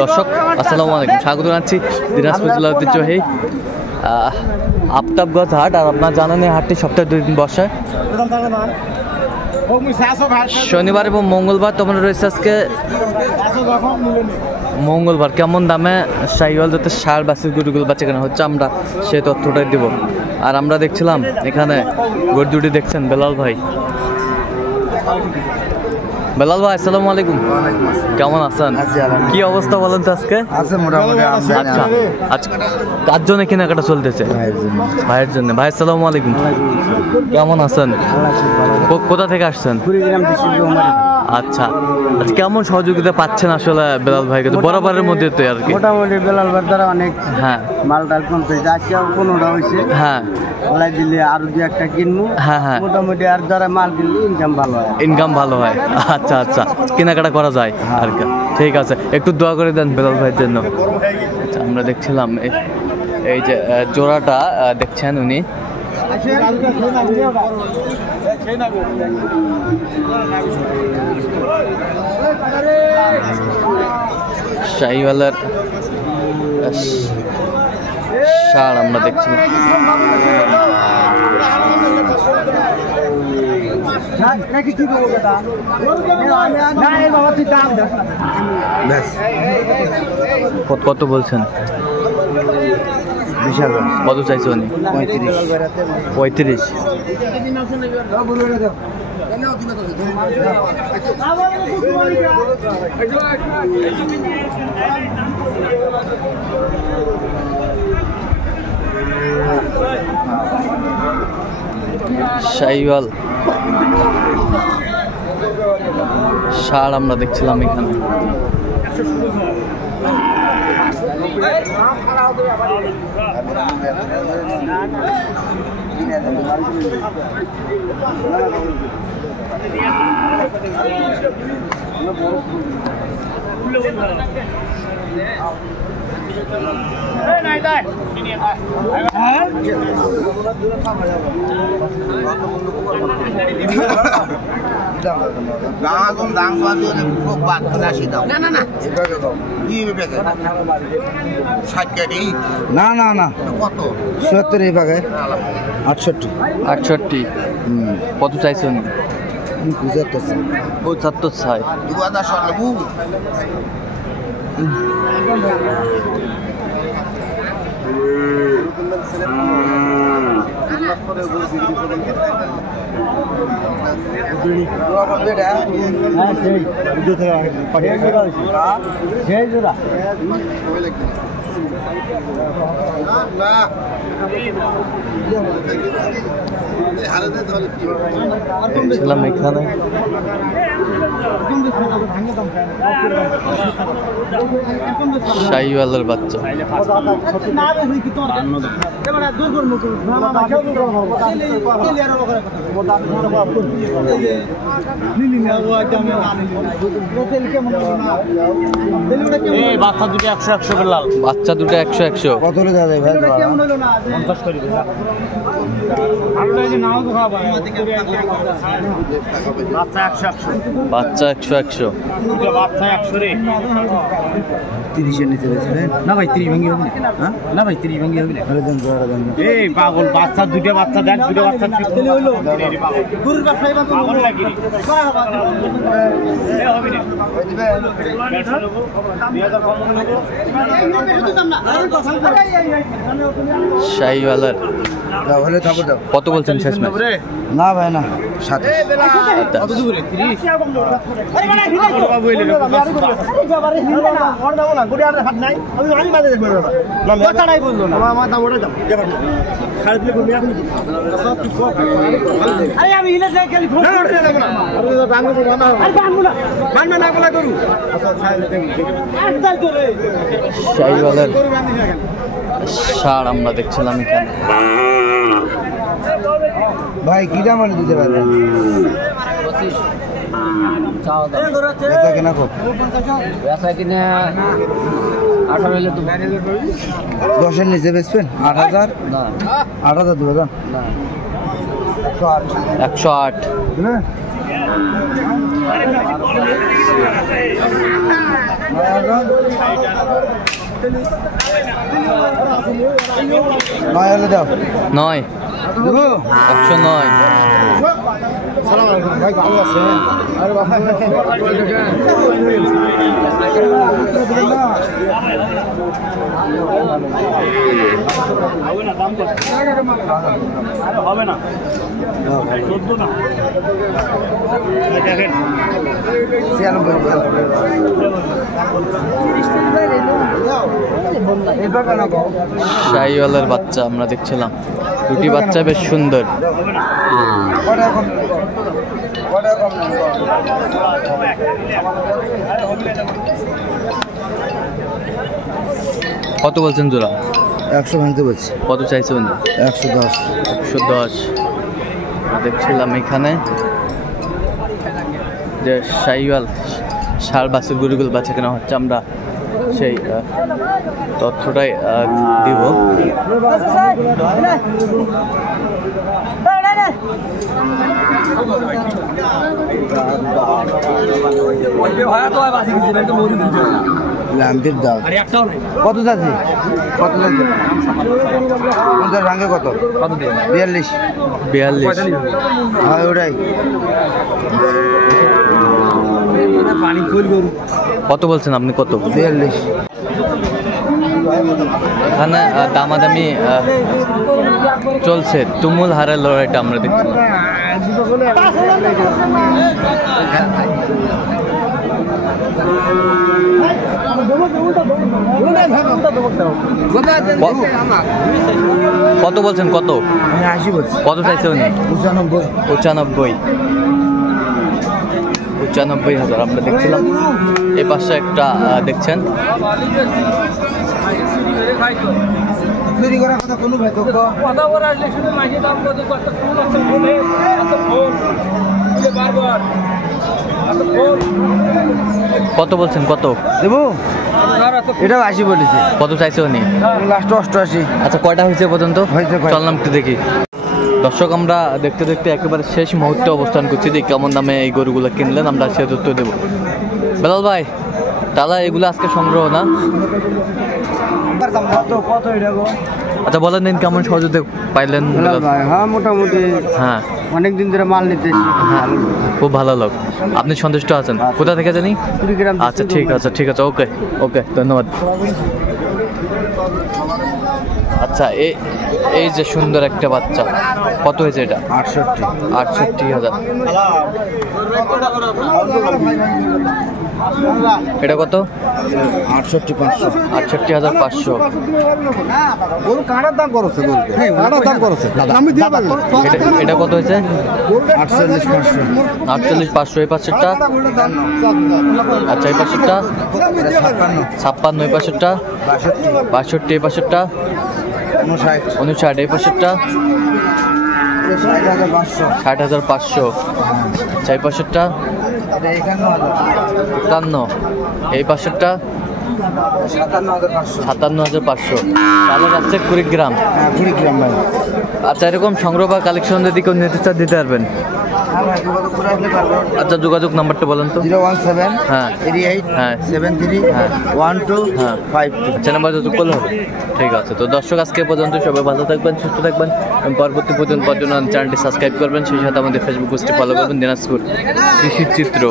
দর্শক আসসালামু আলাইকুম, স্বাগত জানাচ্ছি দিনাজপুর জেলা ঐতিহ্যবাহী আফতাবগঞ্জ হাট। আর আপনারা জানেন এই হাটটি সপ্তাহে 2 দিন বসে, শনিবার এবং মঙ্গলবার। তোমরা রয়েছে আজকে মঙ্গলবার। কেমন দামে শাহিওয়াল যাতে ষাঁড় বাছুর গরুগুলো বাচ্চা কেনা হচ্ছে আমরা সেই তথ্যটাই দিব। আর আমরা দেখছিলাম এখানে গরু দুটি দেখছেন বেলাল ভাই। বেলাল ভাই আসসালামু আলাইকুম, কেমন আছেন? কি অবস্থা বলেন তো আজকে? আচ্ছা আচ্ছা, কার জন্য কেনাকাটা চলতেছে? ভাইয়ের জন্য। ভাই আসসালামু আলাইকুম, কেমন আছেন? কোথা থেকে আসছেন? আচ্ছা আচ্ছা, কেমন সহযোগিতা পাচ্ছেন আসলে বেলাল ভাইকে? তো বরাবরের মধ্যে তো আর কি মোটামুটি বেলাল ভাই দ্বারা অনেক হ্যাঁ মালটাল কমছে, আজকে 15টা হয়েছে। হ্যাঁ ওলাই দিলে আরো 2-1টা কিনবো। হ্যাঁ হ্যাঁ, মোটামুটি আর দ্বারা মাল কিনলে ইনকাম ভালো হয়। ইনকাম ভালো হয়। আচ্ছা আচ্ছা, কেনাকাটা করা যায় আর কি। ঠিক আছে, একটু দোয়া করে দেন বেলাল ভাইয়ের জন্য। আচ্ছা, আমরা দেখছিলাম এই যে জোড়াটা দেখছেন উনি শাহিওয়ালের ষাঁড় আমরা দেখছিলাম। কত বলছেন? 20,000। কত চাইছে উনি? 35। শাহিওয়াল ষাঁড় আমরা দেখছিলাম এখানে। না না না, কত? 70 এই ভাগে 68। কত চাইছেন? 75 চাই। দেখছিলাম এখানে শাহিওয়ালের বাচ্চা। বাচ্চা দুটো 100 বেলাল, বাচ্চা দুটো 100 কত হলে দাদা ভাই? 50 করে। বাচ্চা 100 30-এর নিচে না ভাই? 30 ভাঙি হবে না ভাই? 30 ভাঙি হবে না? এই পাগল, বাচ্চা দুটো বাচ্চা দেখ, দুটো বাচ্চা হইলো গরুর ব্যবসায়ী পাগল নাকি? শাহিওয়ালের কত বলছেন শেষ ম্যাচ? না ভাই না, 27। শাহিওয়ালের ষাঁড় আমরা দেখছিলাম এখানে। ভাই কি দাম হলে দিতে পারবেন? কিনে 18 হলে তো 10-এর নিচে বেচবেন? 8,000? 8,000 দেবেন? 108। নয় 109। ভাই ভালো আছেন? আরে বাবা হবে না 14 না দেখেন শাহিওয়ালের বাচ্চা আমরা দেখছিলাম, দুটি বাচ্চা বেশ সুন্দর। কত বলছেন জোড়া? 100 ভাঙতে বলছি। কত চাইছে উনি? 110। 110 দেখছিলাম এখানে যে শাহিওয়াল ষাঁড় বাছুর গরুগুলো বাচ্চা কেনা হচ্ছে, আমরা সেই তথ্যটাই দিব। কত যাচ্ছে? কত যাচ্ছে? ভাঙে কত? 42। 42 হ্যাঁ ওটাই। কত বলছেন আপনি? কত? 42। এখানে দামাদামি চলছে, তুমুল হারের লড়াইটা আমরা দেখছি। কত বলছেন? কত? আমি 80 বলছি। কত চাইছে উনি? 95। 95,000 আমরা দেখছিলাম। এই পাশে একটা দেখছেন, কত বলছেন? কত দেবো? এটাও 80 বলেছি। কত চাইছে উনি? লাস্ট 88। আচ্ছা, কয়টা হয়েছে পর্যন্ত? হয়েছে। চললাম একটু দেখি। দর্শক, আমরা দেখতে দেখতে একেবারে শেষ মুহূর্তে অবস্থান করছি। দেখি কেমন দামে এই গরুগুলো কিনলেন, আমরা সে তথ্য দেবো। বেলাল ভাই, তাহলে এগুলো আজকে সংগ্রহ না? আচ্ছা, বলেন দিন কেমন সহযোগিতা পাইলেন? হ্যাঁ মোটামুটি। হ্যাঁ, অনেকদিন ধরে মাল নিতে। হ্যাঁ, খুব ভালো লোক। আপনি সন্তুষ্ট আছেন? কোথা থেকে জানি? আচ্ছা, ঠিক আছে, ঠিক আছে, ওকে ওকে, ধন্যবাদ। আচ্ছা, এই যে সুন্দর একটা বাচ্চা, কত হয়েছে এটা? 68,000। এটা কত? 68,500। 68,500। এটা কত হয়েছে? 48,500। 48,500। এই পাশেরটা? আচ্ছা, এই পাশেরটা? 56। এই পাশেরটা? 62। এই পাশেরটা? 59। এই পাশেরটা? 60,500। আচ্ছা, এই পাশেরটা? 51। এই পাশেরটা? 57,500। তাহলে যাচ্ছে কুড়িগ্রাম। কুড়িগ্রাম ভাই। আচ্ছা, এরকম সংগ্রহ বা কালেকশন যদি কেউ নিতে চান দিতে পারবেন? আচ্ছা, যোগাযোগ নাম্বারটা বলেন তো। 017 হ্যাঁ 88 হ্যাঁ 73 হ্যাঁ 12 হ্যাঁ 52। আচ্ছা, নাম্বার যোগাযোগ করলে হবে। ঠিক আছে, তো দর্শক, আজকে পর্যন্ত সবাই ভালো থাকবেন, সুস্থ থাকবেন এবং পরবর্তী পর্যন্ত চ্যানেলটি সাবস্ক্রাইব করবেন, সেই সাথে আমাদের ফেসবুক পেজটি ফলো করবেন, দিনাজপুর কৃষি চিত্র।